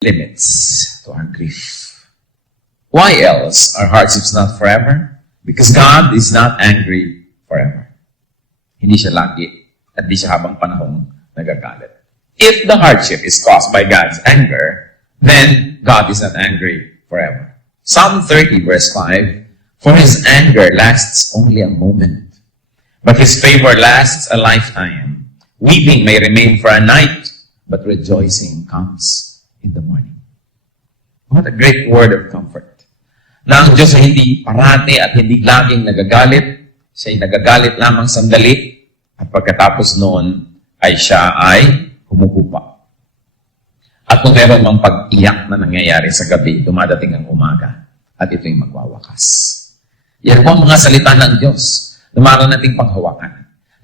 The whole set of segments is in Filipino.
limits to our grief. Why else are hardships not forever? Because God is not angry forever. Hindi siya lagi at hindi siya habang panahong nagagalit. If the hardship is caused by God's anger, then God is not angry forever. Psalm 30 verse 5, for His anger lasts only a moment, but His favor lasts a lifetime. Weeping may remain for a night, but rejoicing comes in the morning. What a great word of comfort. Na ang Diyos ay hindi parati at hindi laging nagagalit. Siya ay nagagalit lamang sandali at pagkatapos noon ay siya ay humuhupa. At kung meron mang pag-iyak na nangyayari sa gabi, dumadating ang umaga at ito'y magwawakas. Yan po ang mga salita ng Diyos na maaari nating panghawakan,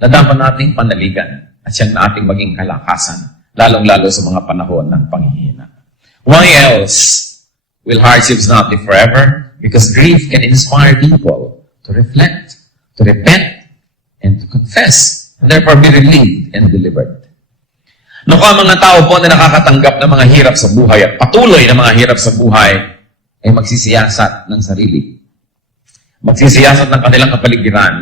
na dapat nating panaligan at siyang na ating maging kalakasan, lalong-lalo sa mga panahon ng panghihina. Why else will hardships not be forever? Because grief can inspire people to reflect, to repent, and to confess, and therefore be relieved and delivered. Naku, ang mga tao po na nakakatanggap ng mga hirap sa buhay at patuloy na mga hirap sa buhay ay magsisiyasat ng sarili. Magsisiyasat ng kanilang kapaligiran.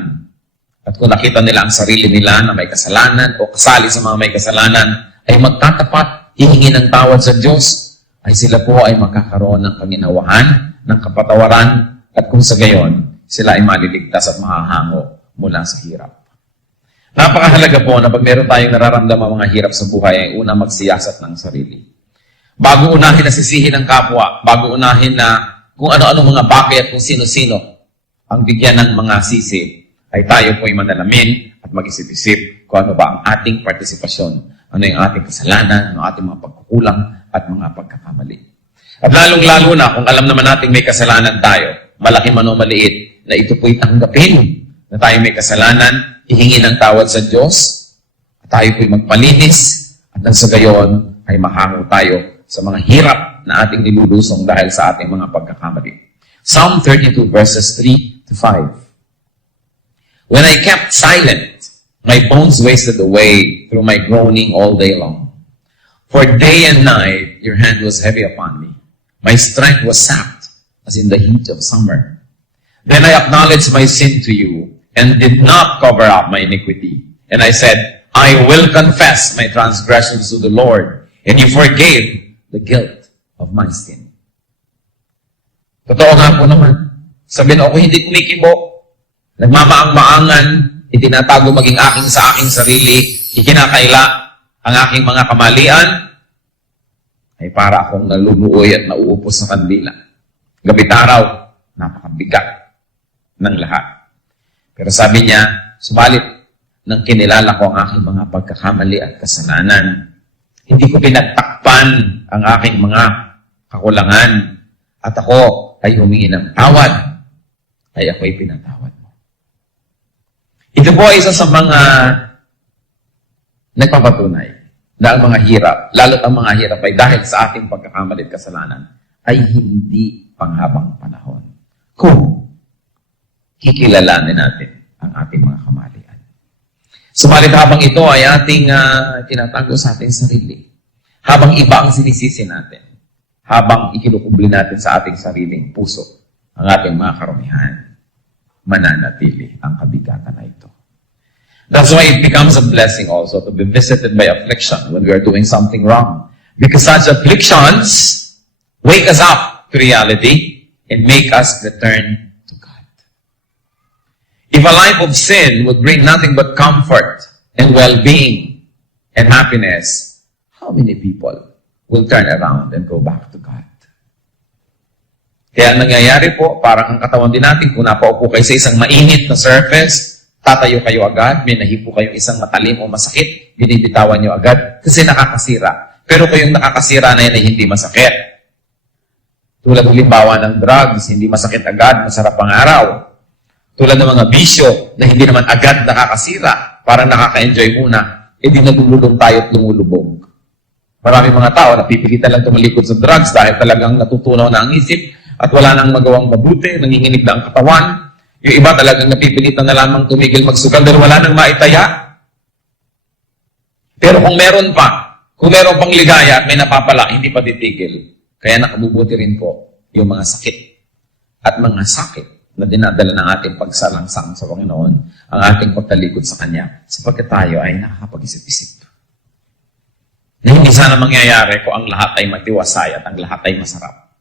At kung nakita nila ang sarili nila na may kasalanan o kasali sa mga may kasalanan, ay magtatapat, hihingi ng tawad sa Diyos, ay sila po ay magkakaroon ng kaginawahan, ng kapatawaran, at kung sa gayon, sila ay maliligtas at mahahango mula sa hirap. Napakahalaga po na pag meron tayong nararamdaman mga hirap sa buhay, ay una magsiyasat ng sarili. Bago unahin na sisihin ng kapwa, bago unahin na kung ano-ano mga bakit at kung sino-sino ang bigyan ng mga sisi, ay tayo po ay manalamin at mag-isip-isip kung ano ba ang ating partisipasyon, ano yung ating kasalanan, ano ating mga pagkukulang at mga pagkakamali. At lalong-lalo na kung alam naman natin may kasalanan tayo, malaki man o maliit, na ito po'y tanggapin na tayo may kasalanan, hihingi ng tawad sa Diyos, at tayo po'y magpalinis, at nang sa gayon ay mahango tayo sa mga hirap na ating nilulusong dahil sa ating mga pagkakamali. Psalm 32 verses 3 to 5. When I kept silent, my bones wasted away through my groaning all day long. For day and night your hand was heavy upon me. My strength was sapped as in the heat of summer. Then I acknowledged my sin to you and did not cover up my iniquity. And I said, I will confess my transgressions to the Lord, and you forgave the guilt of my sin. Totoo nga po naman. Sabihin ako, hindi kumikibo. Nagmamaang-maangan, itinatago maging aking sa aking sarili, ikinakaila ang aking mga kamalian, ay para akong naluluoy at nauupos sa kandila. Gabit araw, napakabigat ng lahat. Pero sabi niya, subalit, nang kinilala ko ang aking mga pagkakamali at kasalanan, hindi ko pinagtakpan ang aking mga kakulangan, at ako ay humingi ng tawad, ay ako'y pinatawad mo. Ito po ay isa sa mga nagpapatunay na ang mga hirap, lalo't ang mga hirap ay dahil sa ating pagkakamali at kasalanan, ay hindi panghabang panahon. Kung kikilalanin natin ang ating mga kamalian. Subalit habang ito ay ating tinatago sa ating sarili, habang iba ang sinisisi natin, habang ikinukubli natin sa ating sariling puso ang ating mga karumihan, mananatili ang kabigatan na ito. That's why it becomes a blessing also to be visited by affliction when we are doing something wrong. Because such afflictions wake us up to reality and make us return to God. If a life of sin would bring nothing but comfort and well-being and happiness, how many people will turn around and go back to God? Kaya nangyayari po, parang ang katawan din natin, kung napaupo kayo sa isang mainit na surface, tatayo kayo agad, may nahipo kayong isang matalim o masakit, binibitawan nyo agad, kasi nakakasira. Pero kung yung nakakasira na yan ay hindi masakit. Tulad halimbawa ng drugs, hindi masakit agad, masarap ang araw. Tulad ng mga bisyo na hindi naman agad nakakasira, parang nakaka-enjoy muna, di nagululong tayo at lumulubog. Maraming mga tao, napipilitan lang tumalikod sa drugs dahil talagang natutunaw na ang isip at wala nang magawang mabuti, nanginginig na ang katawan. Yung iba talagang napipilitan na lamang tumigil magsugal dahil wala nang maitaya. Pero kung meron pa, Kung meron pang ligaya at may napapala, hindi pa titigil. Kaya nakabubuti rin po yung mga sakit at mga sakit na dinadala ng ating pagsalangsang sa Panginoon, ang ating pagtalikod sa Kanya, sapagkat tayo ay nakakapag-isip-isip. Na hindi sana mangyayari kung ang lahat ay matiwasay at ang lahat ay masarap.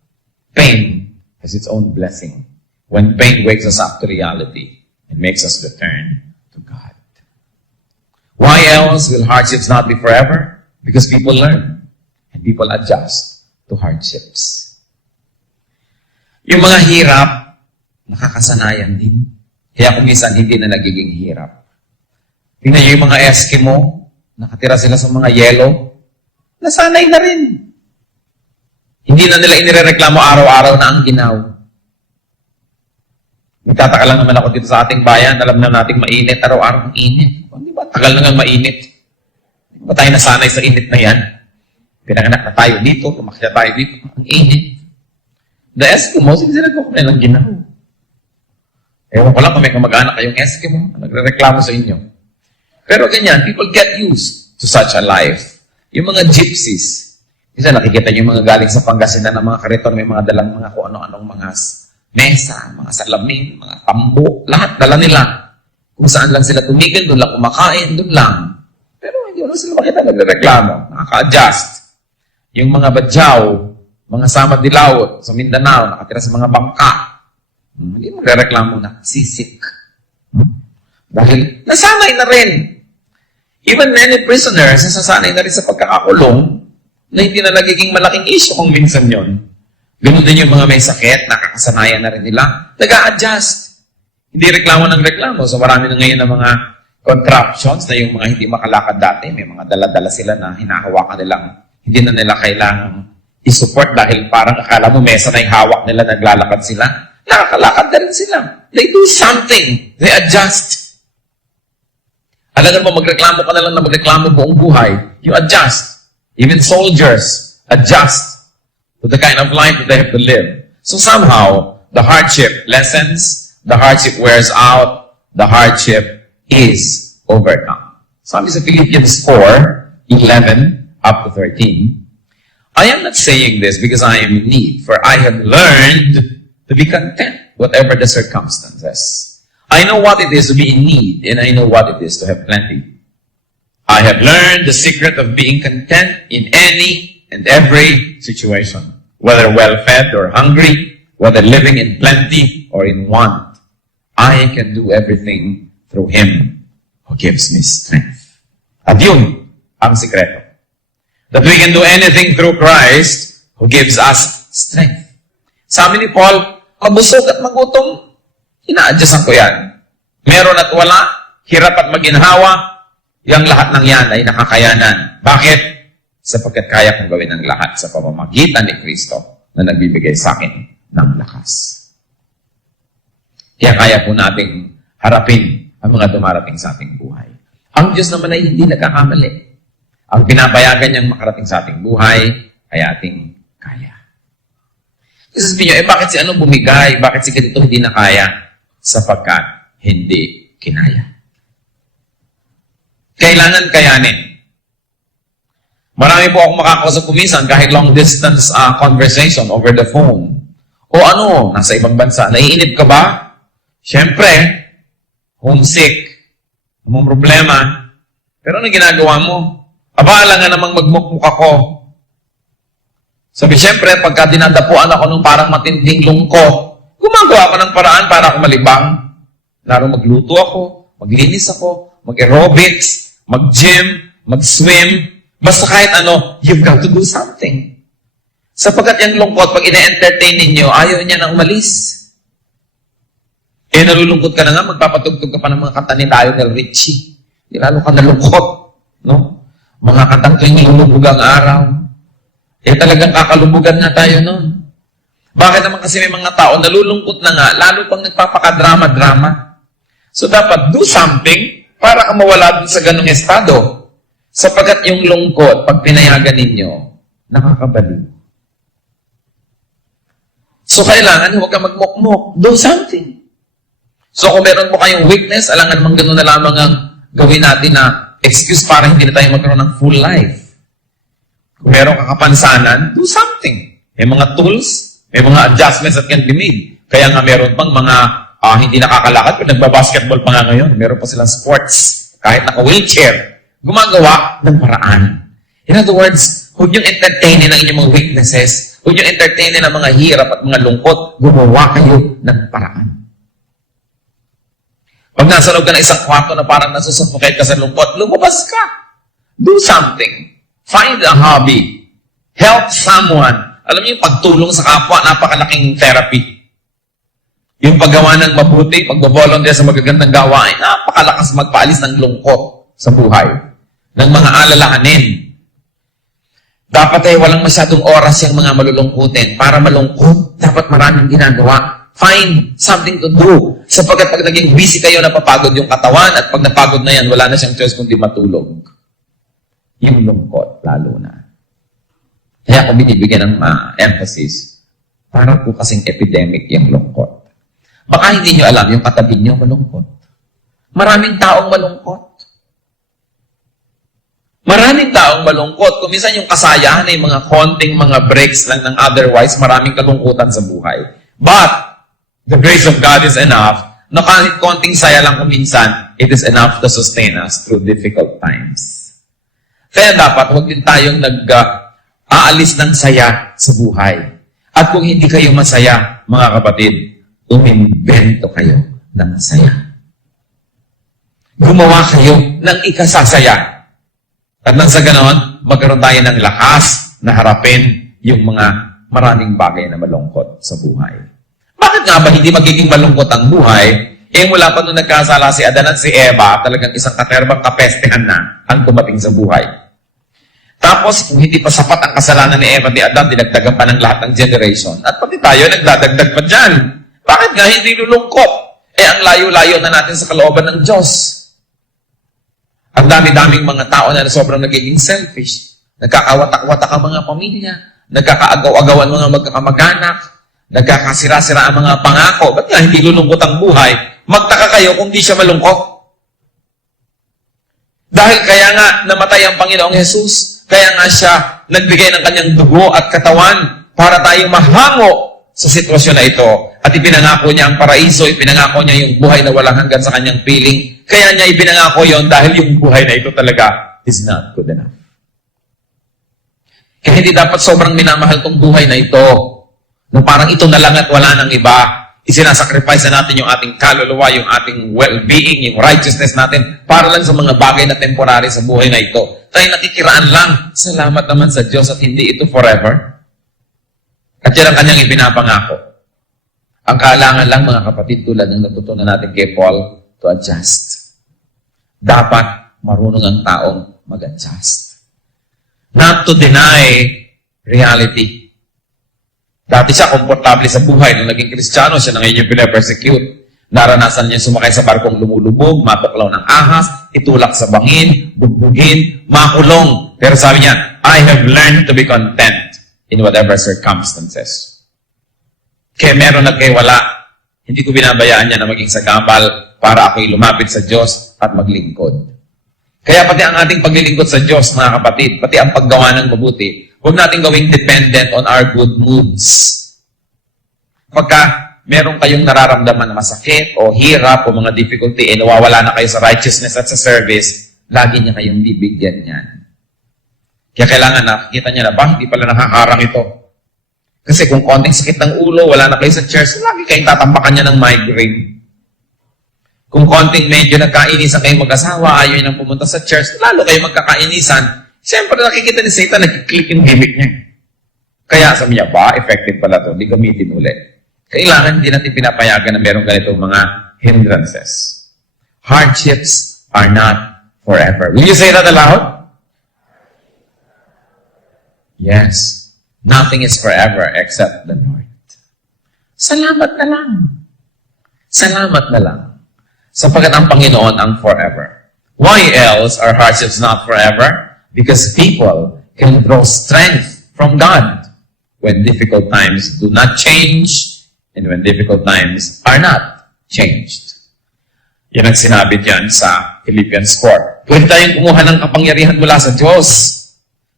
Pain has its own blessing. When pain wakes us up to reality, it makes us return to God. Why else will hardships not be forever? Because people learn and people adjust to hardships. Yung mga hirap, nakakasanayan din. Kaya kung minsan hindi na nagiging hirap. Tingnan nyo yung mga Eskimo, nakatira sila sa mga yelo, nasanay na rin. Hindi na nila inirereklamo araw-araw na ang ginaw. Nagtataka lang naman ako dito sa ating bayan, alam na nating mainit, araw-araw ang init. Di ba? Tagal na nga mainit. Di ba tayo nasanay sa init na yan? Pinanganak na tayo dito, tumakya tayo dito, ang init. The Eskimos, hindi sila nagkukunin ng ginaw. Ewan ko lang kung may kamag-anak kayong Eskimo, nagre-reklamo sa inyo. Pero ganyan, people get used to such a life. Yung mga gypsies, isa nakikita niyo yung mga galing sa Pangasinan ng mga kariton, may mga dalang mga kung ano-anong mga mesa, mga salamin, mga tambo, lahat dala nila. Kung saan lang sila tumigil, doon lang kumakain, doon lang. Pero hindi mo sila makita nagre-reklamo, nakaka-adjust. Yung mga badyaw, mga samad dilawot sa Mindanao, nakatira sa mga bangka, hindi magre-reklamo na, sisik. Dahil nasanay na rin. Even many prisoners, nasasanay na rin sa pagkakakulong na hindi na nagiging malaking issue kung minsan yon. Ganun din yung mga may sakit, nakakasanayan na rin nila, nag-a-adjust. Hindi reklamo ng reklamo. So marami na ngayon ng mga contraptions na yung mga hindi makalakad dati, may mga dala-dala sila na hinahawakan nilang hindi na nila kailangang isupport dahil parang akala mo mesa na yung hawak nila, naglalakad sila. Nakakalakad na rin sila. They do something. They adjust. Alam mo, magreklamo ka na lang na magreklamo buong buhay. You adjust. Even soldiers adjust to the kind of life that they have to live. So somehow, the hardship lessens, the hardship wears out, the hardship is overcome. Sabi sa Philippians 4:11 up to 13, I am not saying this because I am in need, for I have learned to be content, whatever the circumstances. I know what it is to be in need, and I know what it is to have plenty. I have learned the secret of being content in any and every situation, whether well-fed or hungry, whether living in plenty or in want. I can do everything through Him who gives me strength. At yun ang sikreto. That we can do anything through Christ who gives us strength. Sabi ni Paul, mabusog at magutom, ina-adjustan ko yan. Meron at wala, hirap at maginhawa, yung lahat ng yan ay nakakayanan. Bakit? Sapagkat kaya kong gawin ang lahat sa pamamagitan ni Kristo na nagbibigay sa akin ng lakas. Kaya kaya po nating harapin ang mga dumarating sa ating buhay. Ang Diyos naman ay hindi nagkakamali. Ang pinapayagan niyang makarating sa ating buhay ay ating kaya. Kasi sabihin nyo, bakit si ano bumigay? Bakit si ganito hindi na kaya? Sapagkat hindi kinaya. Kailangan kayanin. Marami po akong makakausap kumisan kahit long distance conversation over the phone. O ano, nasa ibang bansa. Naiinip ka ba? Siyempre, homesick. Anong problema? Pero ano ginagawa mo? Abala nga namang magmukmuk ako. Sabi, siyempre, pagka dinadapuan ako nung parang matinding lungkot, gumagawa ako ng paraan para ako malibang. Laro magluto ako, maglinis ako, mag-aerobics, mag-gym, mag-swim. Basta kahit ano, you've got to do something. Sapagkat yung lungkot, pag ina-entertain ninyo, ayaw niya na umalis. Eh, nalulungkot ka na nga, magpapatugtog ka pa ng mga kanta ni Lionel Richie. Di lalo ka nalungkot, no? Mga kantang tuwing nilulubog ang araw. Eh, talagang kakalumugan na tayo noon. Bakit naman kasi may mga tao nalulungkot na nga, lalo pang nagpapakadrama-drama. So, dapat do something para ka mawala dun sa ganung estado. Sapagkat yung lungkot, pag pinayagan ninyo, nakakabaliw. So, kailangan huwag ka magmukmuk. Do something. So, kung meron po kayong weakness, alangan mang gano'n na lamang ang gawin natin na excuse para hindi na tayo magkaroon ng full life. Kung meron kang kapansanan, do something. May mga tools, may mga adjustments that can be made. Kaya nga meron pang mga hindi nakakalakad, pero nagbabasketball pa nga ngayon. Meron pa silang sports, kahit naka-wheelchair. Gumagawa ng paraan. In other words, huwag niyong entertainin ang inyong mga weaknesses. Huwag niyong entertainin ang mga hirap at mga lungkot. Gumawa kayo ng paraan. Pag nasa loob ka na isang kwarto na parang nasusuffocate ka sa lungkot, lumabas ka. Do something. Find a hobby. Help someone. Alam niyo yung pagtulong sa kapwa, napakalaking therapy. Yung paggawa ng mabuti, pagbavolunteer sa magagandang gawain, napakalakas magpaalis ng lungkot sa buhay. Ng mga alalahanin. Dapat ay walang masyadong oras yung mga malulungkutin. Para malungkot, dapat maraming ginagawa. Find something to do. Sapagkat pag naging busy kayo, napapagod yung katawan, at pag napagod na yan, wala na siyang choice kundi matulog. Yung lungkot, lalo na. Kaya ako binibigyan ng emphasis. Parang po kasing epidemic yung lungkot. Baka hindi nyo alam, yung katabi nyo malungkot. Maraming taong malungkot. Maraming taong malungkot. Kung minsan yung kasayahan ay mga konting mga breaks lang ng otherwise, maraming kalungkutan sa buhay. But, the grace of God is enough na kahit konting saya lang kung minsan, it is enough to sustain us through difficult times. Kaya dapat, huwag din tayong aalis ng saya sa buhay. At kung hindi kayo masaya, mga kapatid, umimbento kayo ng saya. Gumawa kayo ng ikasasaya. At nang sa ganon, magkaroon tayo ng lakas na harapin yung mga maraming bagay na malungkot sa buhay. Bakit nga ba hindi magiging malungkot ang buhay? Mula pa nung nagkasala si Adan at si Eva, talagang isang katerbang kapestehan na ang dumating sa buhay. Tapos, kung hindi pa sapat ang kasalanan ni Eva at ni Adan, dinagdagan pa ng lahat ng generation. At pati tayo, nagdadagdag pa dyan. Bakit nga hindi lulungkot? Ang layo-layo na natin sa kalooban ng Diyos. Ang dami-daming mga tao na sobrang nagiging selfish. Nagkakawatak-watak ang mga pamilya. Nagkakaagaw-agawan mga magkakamag-anak. Nagkakasira-sira ang mga pangako. Ba't nga hindi lulungkot ang buhay? Magtaka kayo kung di siya malungkot. Dahil kaya nga namatay ang Panginoong Jesus. Kaya nga siya nagbigay ng kanyang dugo at katawan para tayong mahango sa sitwasyon na ito. At ipinangako niya ang paraiso, ipinangako niya yung buhay na walang hanggan sa kanyang piling. Kaya niya ipinangako yon dahil yung buhay na ito talaga is not good enough. Kaya hindi dapat sobrang minamahal tong buhay na ito. Na parang ito na lang at wala nang iba. Isinasacrifice na natin yung ating kaluluwa, yung ating well-being, yung righteousness natin para lang sa mga bagay na temporary sa buhay na ito. Tayo nakikiraan lang. Salamat naman sa Diyos at hindi ito forever. At yan ang kanyang ipinapangako. Ang kailangan lang, mga kapatid, tulad ng natutunan natin kay Paul, to adjust. Dapat marunong ang taong mag-adjust. Not to deny reality. Dati siya komportable sa buhay. Nung naging Kristiyano, siya na ngayon yung pinapersecute. Naranasan niya sumakay sa barkong lumulubog, matuklaw ng ahas, itulak sa bangin, bugbugin, makulong. Pero sabi niya, I have learned to be content in whatever circumstances. Kaya meron at kaya wala. Hindi ko binabayaan niya na maging sagabal para ako'y lumapit sa Diyos at maglingkod. Kaya pati ang ating paglilingkod sa Diyos, mga kapatid, pati ang paggawa ng mabuti, huwag natin gawing dependent on our good moods. Pagka meron kayong nararamdaman na masakit o hirap o mga difficulty, nawawala na kayo sa righteousness at sa service, lagi niya kayong bibigyan niyan. Kaya kailangan nakikita niya na ba, hindi pala nakakarang ito. Kasi kung konting sakit ng ulo, wala na kayo sa church, lagi kayong tatambakan niya ng migraine. Kung konting medyo nagkainisan kayong mag-asawa, ayaw nang pumunta sa church, lalo kayo magkakainisan, siyempre nakikita ni Satan, nag-click yung gimmick niya. Kaya sabi niya, ba, effective pala ito, hindi gamitin ulit. Kailangan hindi natin pinapayagan na meron ganitong mga hindrances. Hardships are not forever. Will you say that aloud? Yes. Nothing is forever except the Lord. Salamat na lang. Salamat na lang. Sapagkat ang Panginoon ang forever. Why else are hardships not forever? Because people can draw strength from God when difficult times do not change and when difficult times are not changed. Yan ang sinabi diyan sa Philippians 4. Pwede tayong kumuha ng kapangyarihan mula sa Diyos.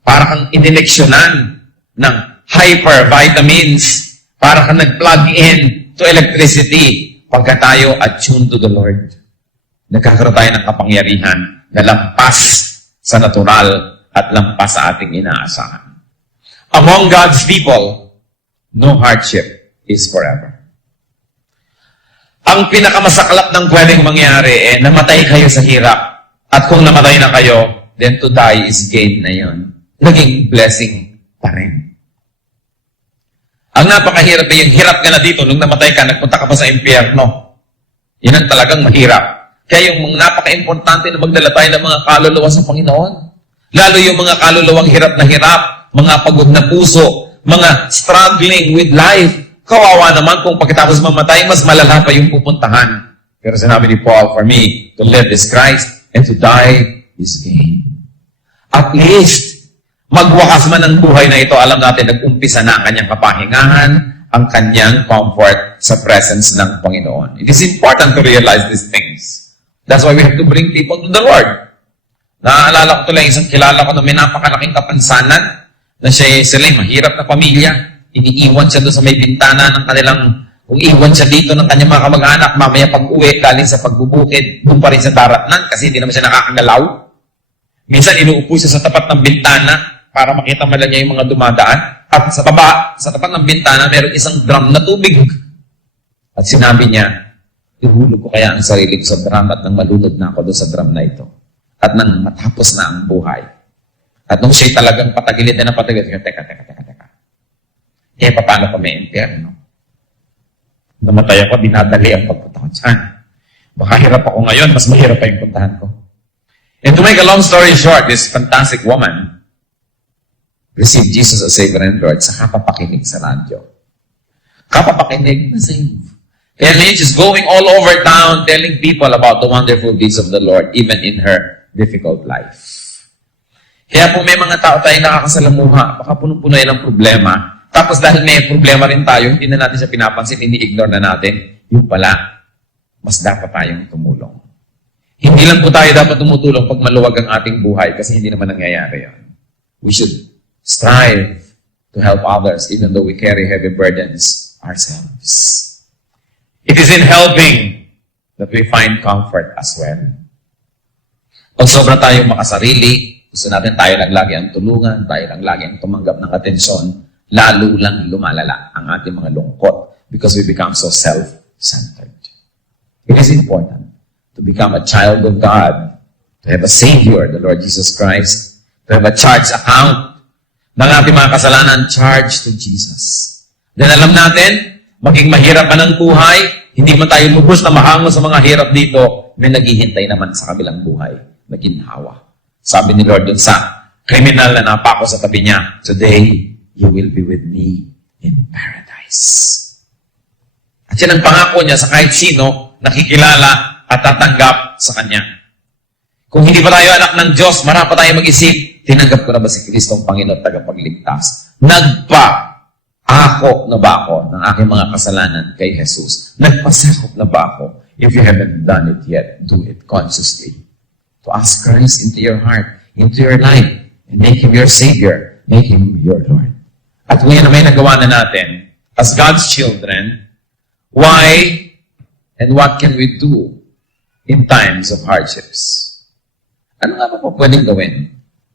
Para kang inileksyonan ng hypervitamins. Para kang nag-plug in to electricity. Pagka tayo attuned to the Lord, nagkakaroon tayo ng kapangyarihan na lampas sa natural at lampas sa ating inaasahan. Among God's people, no hardship is forever. Ang pinakamasaklap ng pwedeng mangyari namatay kayo sa hirap. At kung namatay na kayo, then to die is gain na yun. Naging blessing pa rin. Ang napakahirap yung hirap ka na dito, nung namatay ka, nagpunta ka pa sa impyerno. Yan ang talagang mahirap. Kaya yung napaka-importante na magdala tayo ng mga kaluluwa sa Panginoon. Lalo yung mga kaluluwang hirap na hirap, mga pagod na puso, mga struggling with life. Kawawa naman kung pagkatapos mamatay, mas malala pa yung pupuntahan. Pero sinabi ni Paul, for me, to live is Christ, and to die is gain. At least, magwakas man ang buhay na ito, alam natin, nag-umpisa na ang kanyang kapahingahan, ang kanyang comfort sa presence ng Panginoon. It is important to realize these things. That's why we have to bring people to the Lord. Naaalala ko tuloy, isang kilala ko na may napakalaking kapansanan, na sila mahirap na pamilya, iniiwan siya doon sa may bintana ng kanilang, kung iwan siya dito ng kanyang mga kamag-anak, mamaya pag-uwi, galing sa pagbubukid, doon pa rin sa daratnan, kasi hindi naman siya nakakagalaw. Minsan, inuupo siya sa tapat ng bintana, para makita man lang niya yung mga dumadaan. At sa baba, sa tapat ng bintana, meron isang drum na tubig. At sinabi niya, ihulog ko kaya ang sarili ko sa drum at nang malunod na ako doon sa drum na ito. At nang matapos na ang buhay. At nung siya'y talagang patagilid na patagilid, teka. Paano pa may impyerno? Namatay ako, dinadali ang pagpunta ko dyan. Baka hirap ako ngayon, mas mahirap pa yung puntahan ko. And to make a long story short, this fantastic woman received Jesus as Savior and Lord sa kapapakinig sa radyo. Kapapakinig na save. Kaya ngayon, she's going all over town telling people about the wonderful deeds of the Lord, even in her difficult life. Kaya kung may mga tao tayong nakakasalamuha, baka punong-puno yan ang problema. Tapos dahil may problema rin tayo, hindi na natin siya pinapansin, ini-ignore na natin, yung pala, mas dapat tayong tumulong. Hindi lang po tayo dapat tumutulong pag maluwag ang ating buhay kasi hindi naman nangyayari yun. We should strive to help others even though we carry heavy burdens ourselves. It is in helping that we find comfort as well. Pag sobra tayong makasarili, gusto natin tayo lang lagi ang tulungan, tayo lang lagi ang tumanggap ng atensyon, lalo lang lumalala ang ating mga lungkot because we become so self-centered. It is important to become a child of God, to have a Savior, the Lord Jesus Christ, to have a charge account ng ating mga kasalanan, charge to Jesus. Then alam natin, maging mahirap pa ng buhay, hindi man tayo lubos na mahango sa mga hirap dito, may naghihintay naman sa kabilang buhay, maginhawa. Sabi ni Lord dun sa kriminal na napako sa tabi niya, today, you will be with me in paradise. At yan ang pangako niya sa kahit sino nakikilala at tatanggap sa Kanya. Kung hindi pa tayo anak ng Diyos, marapa tayo mag-isip, tinanggap ko na ba si Kristo ang Panginoon at tagapagligtas? Ako na ba ako ng aking mga kasalanan kay Jesus? Nagpasakop na ba ako? If you haven't done it yet, do it consciously. To ask Christ into your heart, into your life, and make Him your Savior, make Him your Lord. At kung yan na may nagawa na natin, as God's children, why and what can we do in times of hardships? Ano nga ba po pwedeng gawin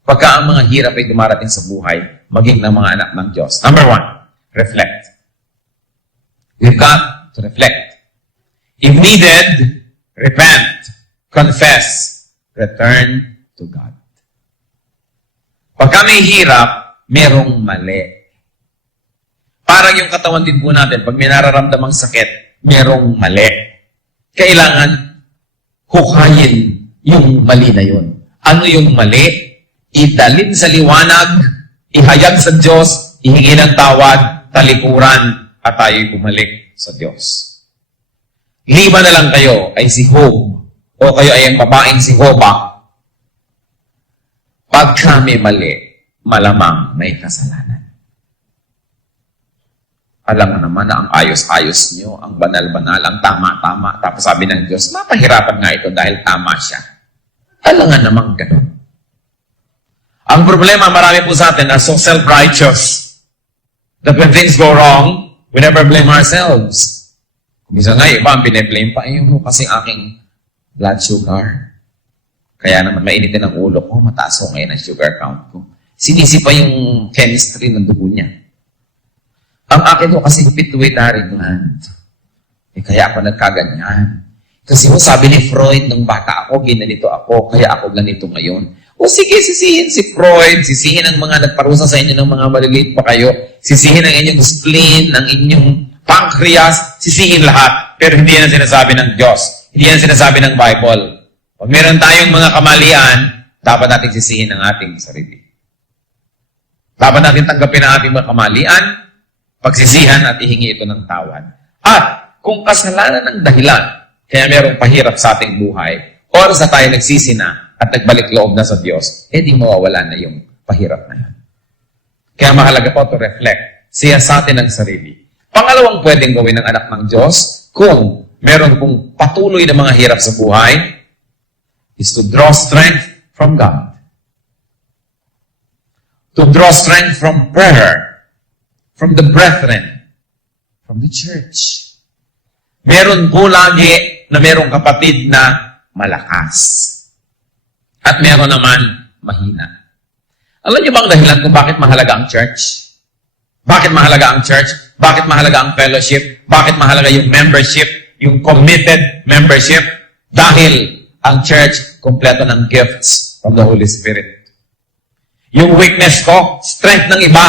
pagka ang mga hirap ay dumarating sa buhay, maging ng mga anak ng Diyos? Number one, reflect. We've got to reflect. If needed, repent, confess, return to God. Pagka may hirap, merong mali. Parang yung katawan din po natin, pag may nararamdamang sakit, merong mali. Kailangan hukayin yung mali na yun. Ano yung mali? Idalin sa liwanag, ihayag sa Diyos, ihingi ng tawad, talikuran, at tayo'y bumalik sa Diyos. Liba na lang kayo ay si Job, o kayo ay ang babaeng si Joba. Pag kami mali, malamang may kasalanan. Alam mo naman na ang ayos-ayos nyo, ang banal-banal, ang tama-tama. Tapos sabi ng Diyos, mapahirapan nga ito dahil tama siya. Alam nga namang ganun. Ang problema, marami po sa atin are so self-righteous that when things go wrong, we never blame ourselves. Minsan nga, iba ang bine-blame pa, mo kasi aking blood sugar. Kaya naman mainitin ang ulo ko, mataas ko ngayon ang sugar count ko. Sinisi pa yung chemistry ng dugo niya. Ang akin ko kasi pituitary gland. Kaya ako nagkaganyan. Kasi sabi ni Freud, nung bata ako, ginanito ako, kaya ako ganito ngayon. O sige, sisihin si Freud, sisihin ang mga nagparusa sa inyo ng mga maliliit pa kayo, sisihin ang inyong spleen, ang inyong pancreas, sisihin lahat. Pero hindi yan sinasabi ng Diyos. Hindi yan sinasabi ng Bible. Pag meron tayong mga kamalian, dapat natin sisihin ang ating sarili. Dapat natin tanggapin ang ating mga kamalian, pagsisihan at ihingi ito ng tawad. At kung kasalanan ng dahilan, kaya merong pahirap sa ating buhay, or sa tayo nagsisi na at nagbalik loob na sa Diyos, di mawawala na yung pahirap na yan. Kaya mahalaga po to reflect. Siya sa atin ang sarili. Pangalawang pwedeng gawin ng anak ng Diyos, kung meron pong patuloy na mga hirap sa buhay, is to draw strength from God. To draw strength from prayer, from the brethren, from the church. Meron po lagi na merong kapatid na malakas. At meron naman mahina. Alam niyo bang dahilan kung bakit mahalaga ang church? Bakit mahalaga ang church? Bakit mahalaga ang fellowship? Bakit mahalaga yung membership? Yung committed membership? Dahil ang church, kompleto ng gifts from the Holy Spirit. Yung weakness ko, strength ng iba.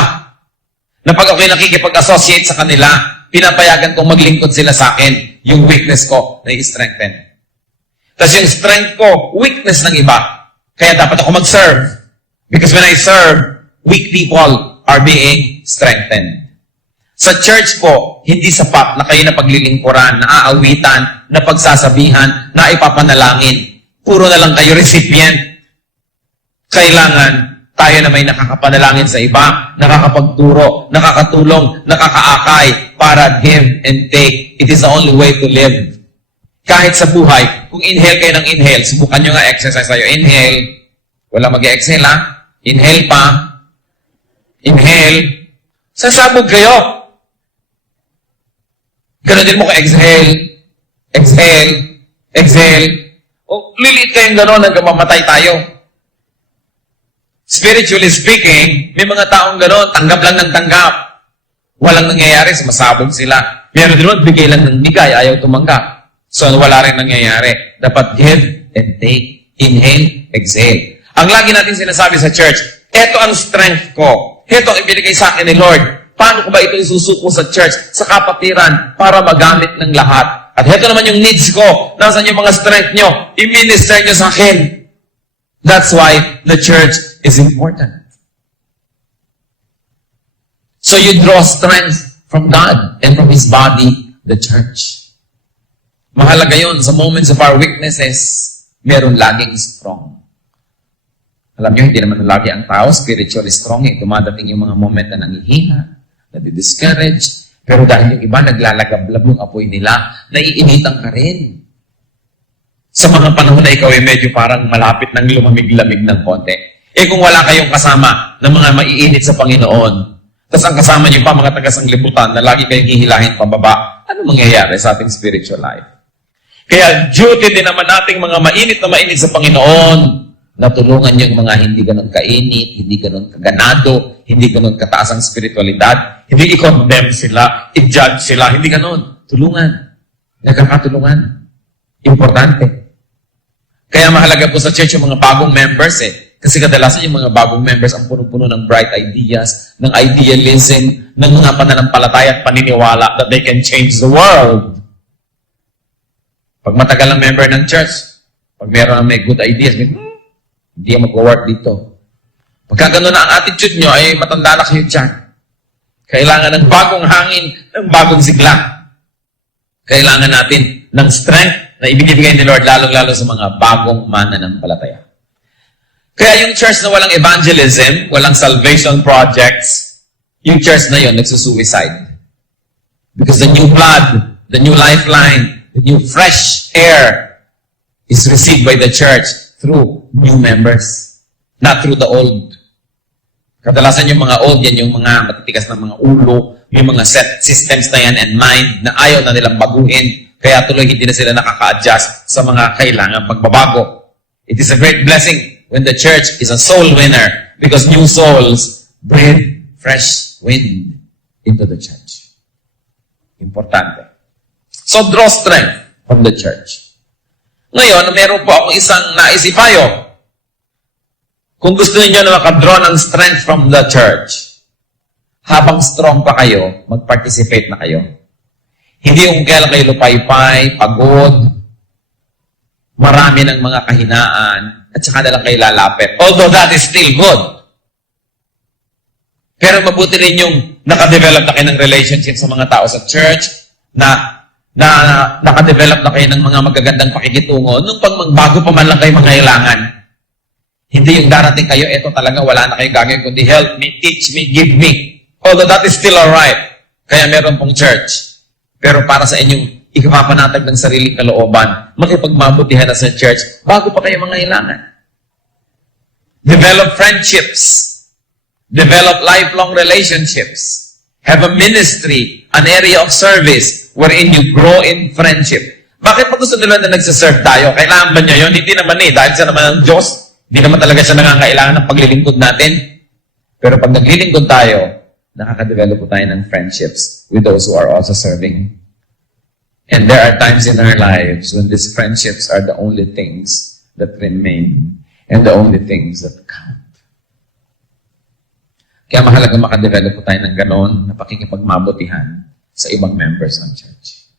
Na pag ako'y nakikipag-associate sa kanila, pinapayagan kong maglingkod sila sa akin. Yung weakness ko, na-strengthen. Tapos yung strength ko, weakness ng iba. Kaya dapat ako mag-serve. Because when I serve, weak people are being strengthened. Sa church po, hindi sapat na kayo na paglilingkuran, na aawitan, na pagsasabihan, na ipapanalangin. Puro na lang kayo recipient. Kailangan tayo na may nakakapanalangin sa iba, nakakapagturo, nakakatulong, nakakaakay, para give and take. It is the only way to live. Kahit sa buhay, kung inhale kayo ng inhale, subukan nyo nga exercise tayo. Inhale. Wala mag-exhale ha. Inhale pa. Inhale. Sasabog kayo. Ganun din mo ka exhale. Exhale. Exhale. O, lilit kayong gano'n hanggang mamatay tayo. Spiritually speaking, may mga taong gano'n, tanggap lang ng tanggap. Walang nangyayari, sumasabog sila. Meron din naman, bigay lang ng bigay, ayaw tumanggap. So, wala rin nangyayari. Dapat give and take. Inhale, exhale. Ang lagi natin sinasabi sa church, eto ang strength ko. Eto ang ibinigay sa akin ni Lord. Paano ko ba ito isusuko sa church, sa kapatiran, para magamit ng lahat? At eto naman yung needs ko. Nasaan yung mga strength nyo? I-minister nyo sa akin. That's why the church is important. So you draw strength from God and from His body, the church. Mahalaga yun. Sa moments of our weaknesses, meron laging strong. Alam nyo, hindi naman lagi ang tao spiritually strong. Dumadating yung mga moment na nangihina, na-discourage. Pero dahil yung iba naglalagablab yung apoy nila, naiinitan ka rin. Sa mga panahon na ikaw ay medyo parang malapit ng lumamig-lamig ng konti. Kung wala kayong kasama ng mga maiinit sa Panginoon, tapos ang kasama niyo pa mga taga-sanglibutan na lagi kayong hihilahin pababa, ano mangyayari sa ating spiritual life? Kaya duty din naman nating mga mainit na mainit sa Panginoon na tulungan yung mga hindi ganun kainit, hindi ganun kaganado, hindi ganun kataas ang spiritualidad, hindi i-condemn sila, i-judge sila, hindi ganun. Tulungan. Nagkakatulungan. Importante. Kaya mahalaga po sa church yung mga bagong members Kasi kadalasan yung mga bagong members ang puno-puno ng bright ideas, ng idealism, ng mga pananampalataya at paniniwala that they can change the world. Pag matagal ang member ng church, pag meron may good ideas, hindi mag-work dito. Pagka gano'n ang attitude nyo, ay matanda na kayo dyan. Kailangan ng bagong hangin, ng bagong sigla. Kailangan natin ng strength na ibinibigay ni Lord, lalong-lalo sa mga bagong mananampalataya. Kaya yung church na walang evangelism, walang salvation projects, yung church na yun, nagsusuicide. Because the new blood, the new lifeline, the new fresh air is received by the church through new members, not through the old. Kadalasan yung mga old, yan yung mga matitikas na mga ulo, yung mga set systems na yan and mind na ayaw na nilang baguhin. Kaya tuloy hindi na sila nakaka-adjust sa mga kailangan pagbabago. It is a great blessing when the church is a soul winner because new souls breathe fresh wind into the church. Importante. So draw strength from the church. Ngayon, meron po akong isang naisipayo. Kung gusto niyo na makadraw ng strength from the church, habang strong pa kayo, mag-participate na kayo. Hindi yung kailan kayo lupay-pay, pagod, marami ng mga kahinaan, at saka na lang kayo lalapit. Although that is still good. Pero mabuti rin yung nakadevelop na kayo ng relationship sa mga tao sa church, na nakadevelop na kayo ng mga magagandang pakikitungo, nung pag magbago pa man lang kayo mangailangan. Hindi yung darating kayo, eto talaga, wala na kayong gagawin, kundi help me, teach me, give me. Although that is still alright. Kaya meron pong church. Pero para sa inyong ikapapanatag ng sariling kalooban, makipagmabutihan na sa church, bago pa kayo mangailangan. Develop friendships. Develop lifelong relationships. Have a ministry, an area of service, wherein you grow in friendship. Bakit pa gusto nila na nagsaserve tayo? Kailangan ba niya yun? Hindi naman dahil siya naman ang Diyos. Hindi naman talaga siya nangangailangan ng paglilingkod natin. Pero pag naglilingkod tayo, nakaka-develop po tayo ng friendships with those who are also serving. And there are times in our lives when these friendships are the only things that remain and the only things that count. Kaya mahalaga makadevelop po tayo ng ganon na pakikipagmabutihan sa ibang members ng church.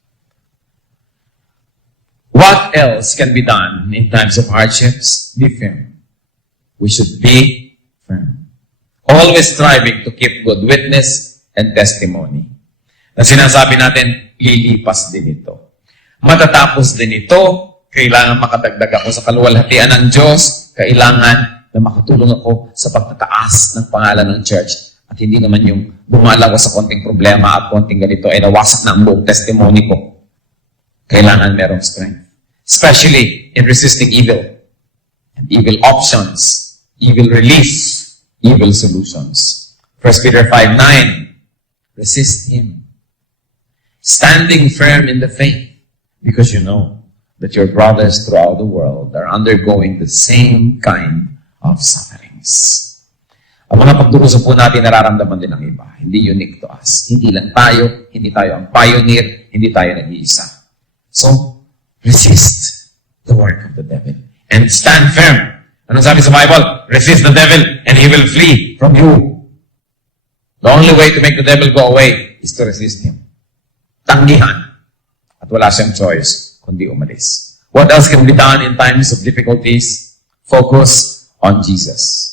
What else can be done in times of hardships? Be firm. We should be firm. Always striving to keep good witness and testimony. Na sinasabi natin, lilipas din ito. Matatapos din ito, kailangan makadagdag ako sa kaluwalhatian ng Diyos, kailangan na makatulong ako sa pagtataas ng pangalan ng church. At hindi naman yung bumala ko sa konting problema at konting ganito ay nawasak na ang buong testimony ko. Kailangan merong strength. Especially in resisting evil. And evil options. Evil relief. Evil solutions. 1 Peter 5:9. Resist him. Standing firm in the faith. Because you know that your brothers throughout the world are undergoing the same kind of sufferings. Ang mga pagdurusa po natin nararamdaman din ng iba. Hindi unique to us. Hindi lang tayo. Hindi tayo ang pioneer. Hindi tayo nag-iisa. So, resist the work of the devil. And stand firm. Anong sabi sa Bible? Resist the devil and he will flee from you. The only way to make the devil go away is to resist him. Tanggihan. At wala siyang choice kundi umalis. What else can be done in times of difficulties? Focus on Jesus.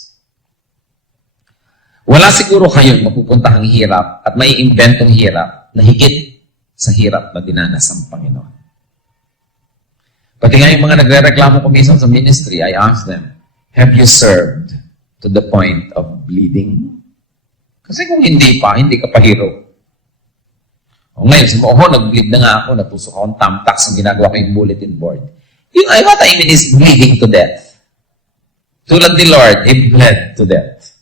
Wala siguro kayong mapupuntahang hirap at may inventong hirap na higit sa hirap na dinanas ng Panginoon. Pati nga yung mga nagre-reklamo ko minsan sa ministry, I ask them, have you served to the point of bleeding? Kasi kung hindi pa, hindi ka pa hero. O ngayon, nag-bleed na nga ako, natusok akong tamtax ang ginagawa ko yung bulletin board. What I mean is bleeding to death. Tulad ni Lord, He bled to death.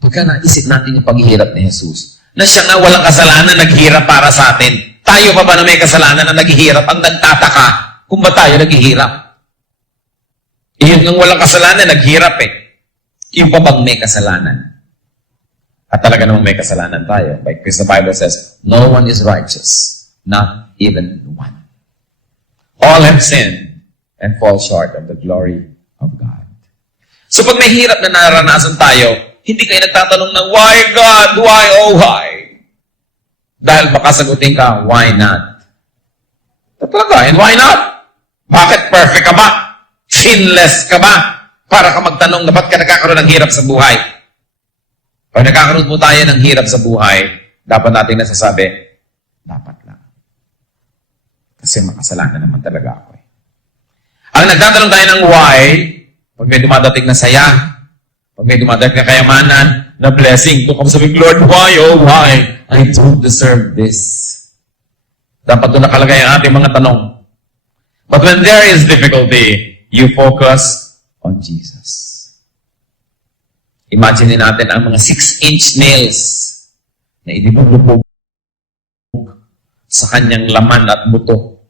Pagka naisip natin yung paghihirap ni Jesus, na siya nga walang kasalanan, naghihirap para sa atin. Tayo pa ba na may kasalanan na naghihirap ang nagtataka kung ba tayo naghihirap? Iyon ng walang kasalanan, naghihirap eh. Yung pa bang may kasalanan? At talaga namang may kasalanan tayo. Because the Bible says, no one is righteous, not even one. All have sinned and fall short of the glory of God. So pag may hirap na naranasan tayo, hindi kayo nagtatanong ng, why God? Why, oh why? Dahil baka sagutin ka, why not? Talaga, and why not? Bakit perfect ka ba? Sinless ka ba? Para ka magtanong na ba't ka nagkakaroon ng hirap sa buhay? Pag nagkakaroon po tayo ng hirap sa buhay, dapat natin nasasabi, dapat lang. Kasi makasalanan naman talaga ako eh. Ang nagtatanong tayo ng why, pag may dumadating na saya, pag may dumadating na kayamanan, na blessing, kung sabi, Lord, why, oh why? I don't deserve this. Dapat doon nakalagay ang ating mga tanong. But when there is difficulty, you focus on Jesus. Imagine natin ang mga 6-inch nails na idinulubog sa kanyang laman at buto.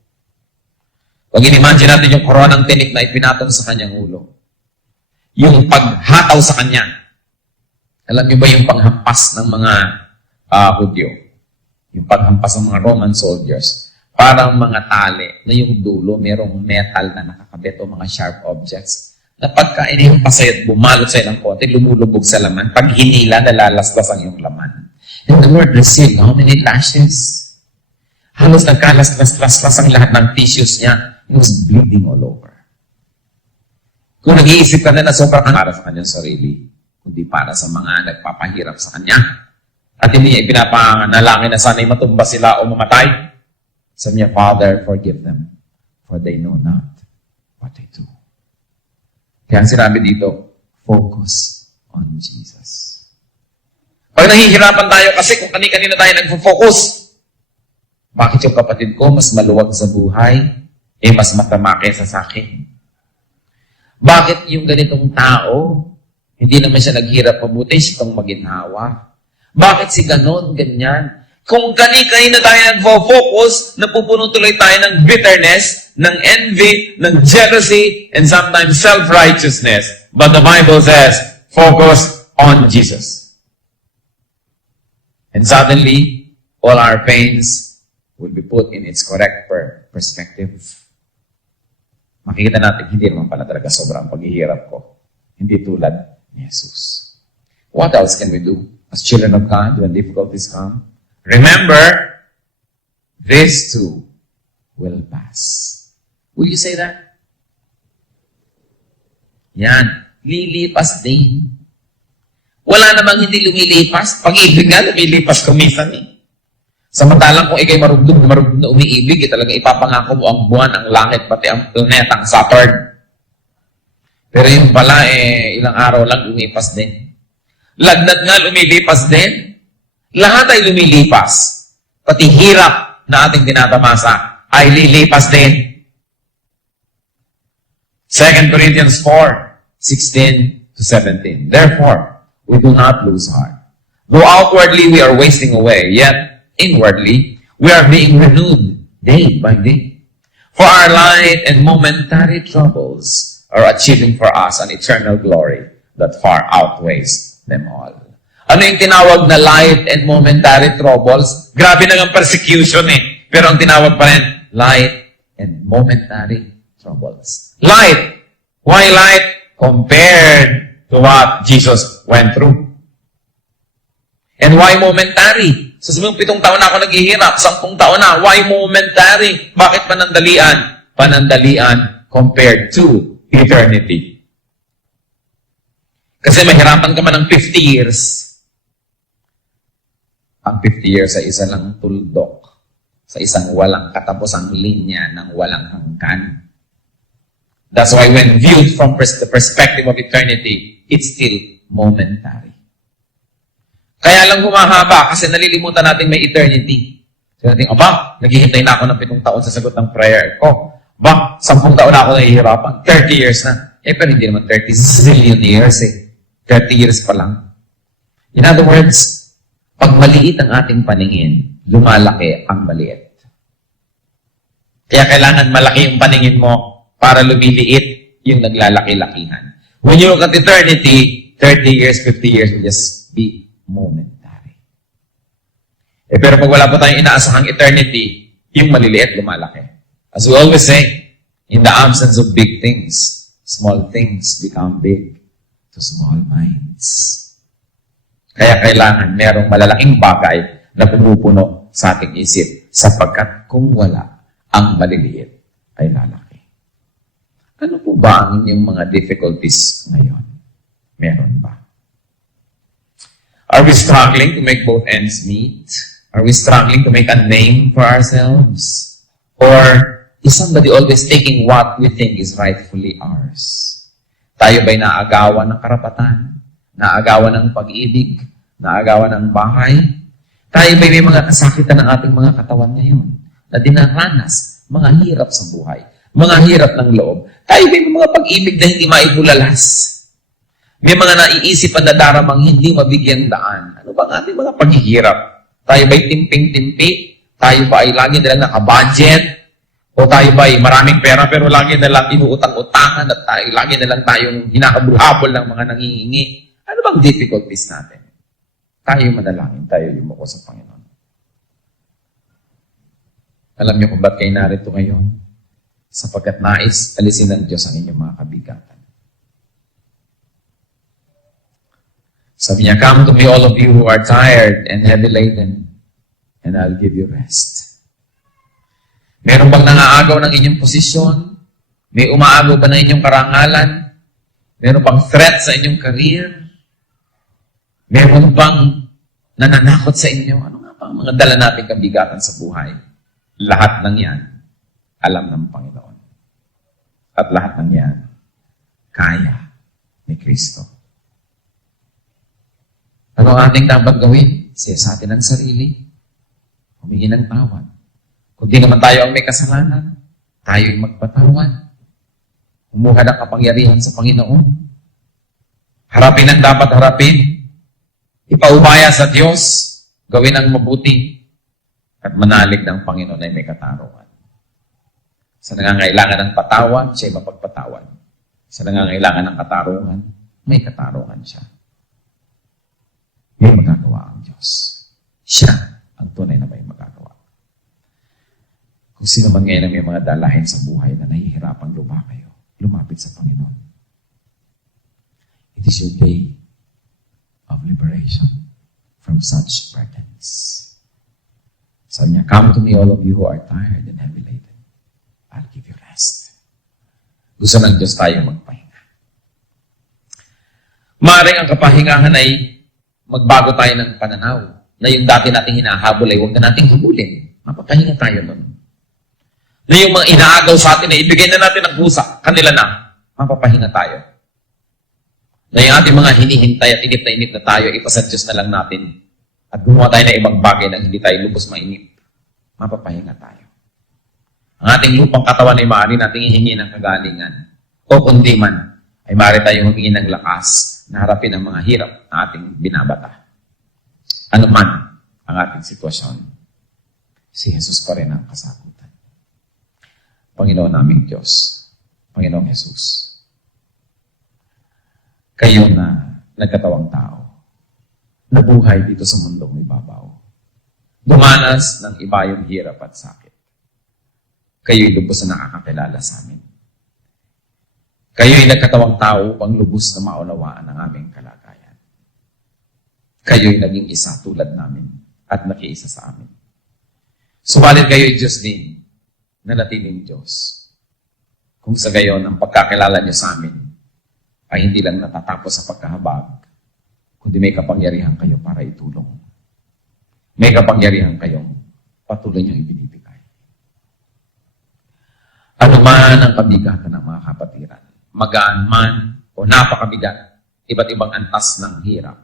Pag in-imagine natin yung koronang tinik na ipinatong sa kanyang ulo. Yung paghataw sa kanya. Alam niyo ba yung paghampas ng mga Hudyo? Yung paghampas ng mga Roman soldiers. Parang mga tali na yung dulo, merong metal na nakakabit o mga sharp objects. Na pagka inihampas sa'yo at bumalot sa'yo ng konti, lumulubog sa laman. Pag hinila, nalalaslas ang yung laman. And the Lord received how many lashes? Halos nagkalaslas-laslas ang lahat ng tissues niya. He was bleeding all over. Kung nag-iisip ka na sobrang para sa kanyang sarili, kundi para sa mga nagpapahirap sa kanya. At hindi niya ipinapanalangin na sana'y matumba sila o mamatay. Sabi niya, Father, forgive them, for they know not what they do. Kaya ang sinabi dito, focus on Jesus. Pag nahihirapan tayo kasi kung kani-kanina tayo nagfo-focus, bakit yung kapatid ko mas maluwag sa buhay, mas matama kaysa sa akin? Bakit yung ganitong tao, hindi naman siya naghirap mabuti, siya itong maginhawa? Bakit si ganon, ganyan? Kung kani-kanina tayo nagfo-focus, napupuno tuloy tayo ng bitterness, ng envy, ng jealousy, and sometimes self-righteousness. But the Bible says, focus on Jesus. And suddenly, all our pains will be put in its correct perspective. Makikita natin, hindi naman pala talaga sobrang paghihirap ko. Hindi tulad ni Jesus. What else can we do as children of God when difficulties come? Remember, this too will pass. Will you say that? Yan. Lilipas din. Wala namang hindi lumilipas. Pag-ibig nga, lumilipas kumisan eh. Samantalang kung ikay marugdog na umiibig, talagang ipapangako mo ang buwan, ang langit, pati ang planetang Saturn. Pero yung pala, ilang araw lang lumipas din. Lagnat nga, lumilipas din. Lahat ay lumilipas. Pati hirap na ating tinatamasa ay lilipas din. 2 Corinthians 4:16-17. Therefore, we do not lose heart. Though outwardly we are wasting away, yet inwardly we are being renewed day by day. For our light and momentary troubles are achieving for us an eternal glory that far outweighs them all. Ano yung tinawag na light and momentary troubles? Grabe na ang persecution eh. Pero ang tinawag pa rin, light and momentary troubles. Light. Why light? Compared to what Jesus went through. And why momentary? So sabi mo, 7 taon na ako naghihirap, 10 taon na. Why momentary? Bakit panandalian? Panandalian compared to eternity. Kasi mahirapan ka man ng 50 years. Ang 50 years ay isa lang tuldok sa isang walang katapusang linya ng walang hanggan. That's why when viewed from the perspective of eternity, it's still momentary. Kaya lang humahaba kasi nalilimutan natin may eternity. So natin, naghihintay na ako ng 7 taon sa sagot ng prayer ko. 10 taon na ako nahihirapan. 30 years na. Pero hindi naman 30 zillion years eh. 30 years pa lang. In other words, pag maliit ang ating paningin, lumalaki ang maliit. Kaya kailangan malaki yung paningin mo para lumiliit yung naglalaki-lakihan. When you look at eternity, 30 years, 50 years will just be momentary. Pero pag wala pa tayong inaasahang eternity, yung maliliit lumalaki. As we always say, in the absence of big things, small things become big to small minds. Kaya kailangan merong malalaking bagay na pumupuno sa ating isip sapagkat kung wala, ang maliliit ay lalaki. Ano po ba ang inyong mga difficulties ngayon? Meron ba? Are we struggling to make both ends meet? Are we struggling to make a name for ourselves? Or is somebody always taking what we think is rightfully ours? Tayo ba'y naagawan ng karapatan? Naagawan ng pag-ibig? Naagawan ng bahay? Tayo ba'y may mga kasakitan ng ating mga katawan ngayon na dinaranas, mga hirap sa buhay, mga hirap ng loob? Tayo ba'y may mga pag-ibig na hindi maibulalas? May mga naiisip at nadaramang hindi mabigyang daan. Ano ba ang ating mga paghihirap? Tayo ba'y timping-timpi? Tayo ba ay lagi na lang nakabudget? O tayo ba ay maraming pera pero lagi na lang inuutang-utangan at tayo, lagi na lang tayong hinahabol-habol ng mga nangihingi? Ano bang difficulties natin? Tayo manalangin, tayo yumuko sa Panginoon. Alam niyo kung ba't kayo narito ngayon? Sapagkat nais alisin ng Diyos ang inyong mga kabigatan. Sabi niya, "Come to me, all of you who are tired and heavy laden, and I'll give you rest." Meron bang nangaagaw ng inyong posisyon? May umaagaw ba ng inyong karangalan? Meron bang threat sa inyong career? Meron bang nananakot sa inyo? Ano nga pa ang mga dala nating kabigatan sa buhay? Lahat ng yan, alam ng Panginoon. At lahat ng yan, kaya ni Kristo. Ano ang ating dapat gawin? Siya sa atin ang sarili. Humingi ng tawad. Kung di naman tayo ang may kasalanan, tayo'y magpatawad. Umuha ng kapangyarihan sa Panginoon. Harapin ang dapat harapin. Ipaubaya sa Diyos. Gawin ang mabuti. At manalig ng Panginoon ay may katarungan. Sa nangangailangan ng patawad, siya'y mapagpatawad. Sa nangangailangan ng katarungan, may katarungan siya. May magagawa ang Diyos. Siya ang tunay na may magagawa. Kung sino man ngayon na may mga dalahin sa buhay na nahihirapang kayo, lumapit sa Panginoon. It is your day of liberation from such burdens. Sabi niya, "Come to me, all of you who are tired and heavy laden. I'll give you rest." Gusto ng Diyos tayo magpahinga. Maaaring ang kapahingahan ay magbago tayo ng pananaw na yung dati nating hinahabol ay huwag na nating habulin. Mapapahinga tayo nun. Na yung mga inaagaw sa atin ay ibigay na natin ang busa. Kanila na. Mapapahinga tayo. Na yung ating mga hinihintay at init na tayo, ipasa Diyos na lang natin. At gumawa tayo ng ibang bagay na hindi tayo lubos mainip. Mapapahinga tayo. Ang ating lupang katawan ay maaari nating ihingi ng kagalingan. O kundi man, ay maaari tayong humingi ng lakas na harapin ang mga hirap na ating binabata. Ano man ang ating sitwasyon, si Jesus pa rin ang kasagutan. Panginoon naming Diyos, Panginoong Jesus, kayo na nagkatawang tao, nabuhay dito sa mundong ibabaw, dumanas ng iba yung hirap at sakit. Kayo'y lubos na nakakakilala sa amin. Kayo'y nagkatawang tao upang lubos na maunawaan ang aming kalagayan. Kayo'y naging isa tulad namin at nakiisa sa amin. Subalit kayo'y Diyos din, nanatiling Diyos. Kung sa gayon, ang pagkakilala niyo sa amin ay hindi lang natatapos sa pagkahabag, kundi may kapangyarihan kayo para itulong. May kapangyarihan kayong patuloy niyong ibinibigay. Ano man ang kabigatan ng mga kapatiran, magaan man o napakabigat, iba't ibang antas ng hirap,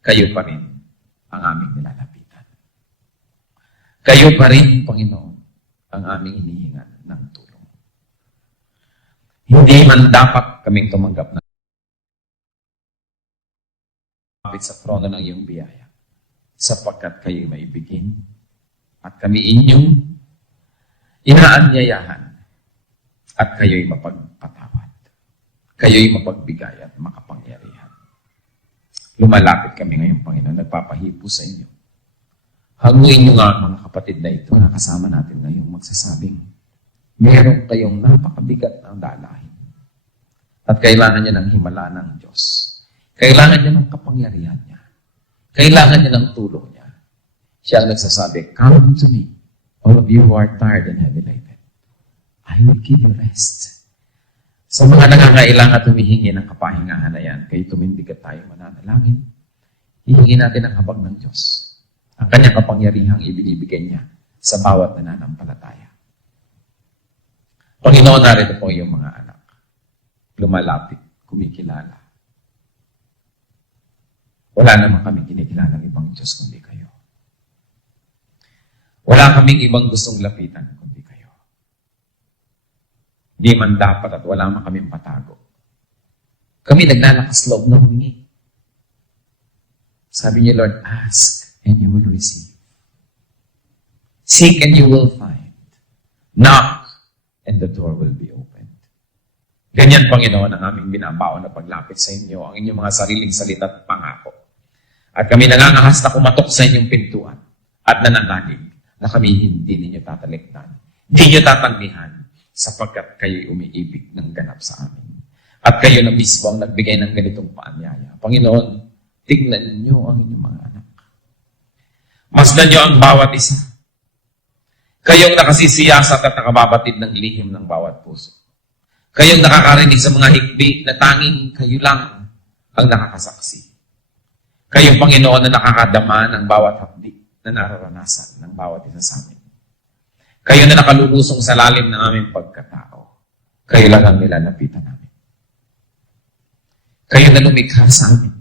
kayo pa rin ang aming nilalapitan. Kayo pa rin, Panginoon, ang aming hinihingan ng tulong. Hindi man dapat kaming tumanggap na kapit sa trono ng iyong biyaya, sapagkat kayo'y maibigin at kami inyong inaanyayahan at kayo'y mapagpatawad. Kayo'y mapagbigay at makapangyarihan. Lumalapit kami ngayon, Panginoon, nagpapahipo sa inyo. Hanguin nyo nga ang mga kapatid na ito na kasama natin ngayong magsasabing, meron kayong napakabigat ng dalahin. At kailangan niya ng himala ng Diyos. Kailangan niya ng kapangyarihan niya. Kailangan niya ng tulong niya. Siya ang nagsasabi, "Come to me, all of you who are tired and heavy laden. I will give you rest." Sa mga nangangailangan at humihingi ng kapahingahan na yan, kayo tumindig at tayo mananalangin. Hihingi natin ang habag ng Diyos. Ang kanyang kapangyarihang ibinibigay niya sa bawat nananampalataya. Panginoon, narito po iyong mga anak. Lumalapit, kumikilala. Wala naman kaming kinikilala ng ibang Diyos kundi kayo. Wala kaming ibang gustong lapitan kundi kayo. Di man dapat at wala man kaming patago. Kami naglalakas loob na humingi. Sabi niya, Lord, ask and you will receive. Seek and you will find. Knock and the door will be opened. Ganyan, Panginoon, ang aming binabaon na paglapit sa inyo, ang inyong mga sariling salita at pangako. At kami nangangahas na kumatok sa inyong pintuan at nananalig na kami hindi ninyo tatalikdan. Hindi nyo tatanggihan sapagkat kayo'y umiibig ng ganap sa amin. At kayo na mismo ang nagbigay ng ganitong paanyaya. Panginoon, tignan niyo ang inyong mga anak. Masdan niyo ang bawat isa. Kayong nakasisiyasat at nakababatid ng lihim ng bawat puso. Kayong nakakarinig sa mga higbi na tanging kayo lang ang nakakasaksi. Kayong Panginoon na nakakadama ng bawat hapdi na nararanasan ng bawat isa sa amin. Kayo na nakalulusong sa lalim ng aming pagkatao. Kayo lang ang nilalapitan namin. Kayo na lumikha sa amin.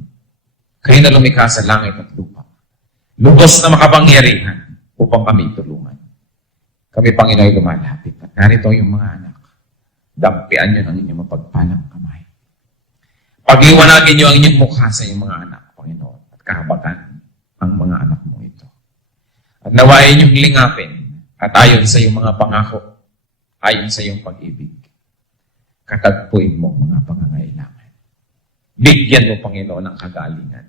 Kayo na lumikha sa langit at lupa. Lubos na makapangyarihan upang kami tulungan. Kami, Panginoon, lumalapit. At narito yung mga anak. Dampian nyo ng inyong mapagpalang kamay. Pag-iwanagin nyo ang inyong mukha sa inyong mga anak, Panginoon, at kahabagan ang mga anak mo ito. At nawain niyong lingapin at ayon sa iyong mga pangako, ayon sa iyong pag-ibig, katagpuin mo mga pangangailangan. Bigyan mo, Panginoon, ng kagalingan.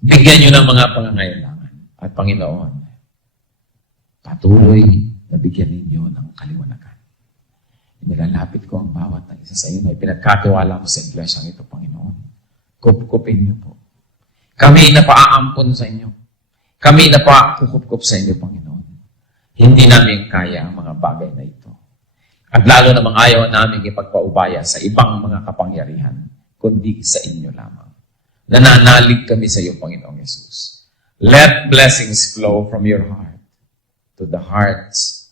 Bigyan nyo ng mga pangangailangan. At Panginoon, patuloy na bigyan ninyo ng kaliwanagan. Nilalapit ko ang bawat ng isa sa inyo. Pinagkatiwala mo sa iglesyang ito, Panginoon. Kupkupin niyo po. Kami na paaampon sa inyo. Kami na pakukup sa inyo, Panginoon. Hindi namin kaya ang mga bagay na ito. At lalo namang ayaw namin ipagpaubaya sa ibang mga kapangyarihan, kundi sa inyo lamang. Nananalig kami sa iyo, Panginoong Yesus. Let blessings flow from your heart to the hearts